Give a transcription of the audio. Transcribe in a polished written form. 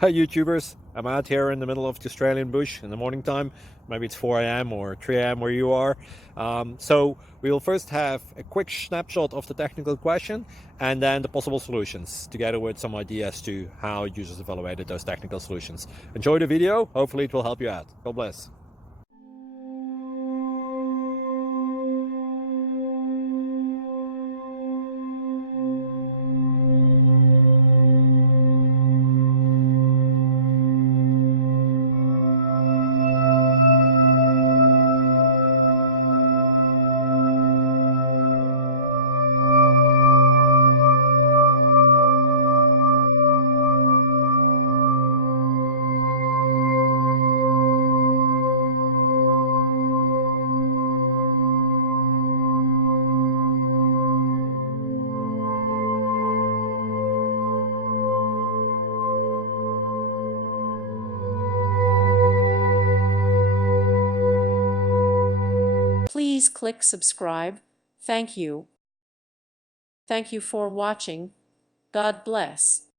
Hi YouTubers, I'm out here in the middle of the Australian bush in the morning time. Maybe it's 4 a.m. or 3 a.m. where you are. So we'll first have a quick snapshot of the technical question and then the possible solutions, together with some ideas to how users evaluated those technical solutions. Enjoy the video, hopefully it will help you out. God bless. Please click subscribe. Thank you. Thank you for watching. God bless.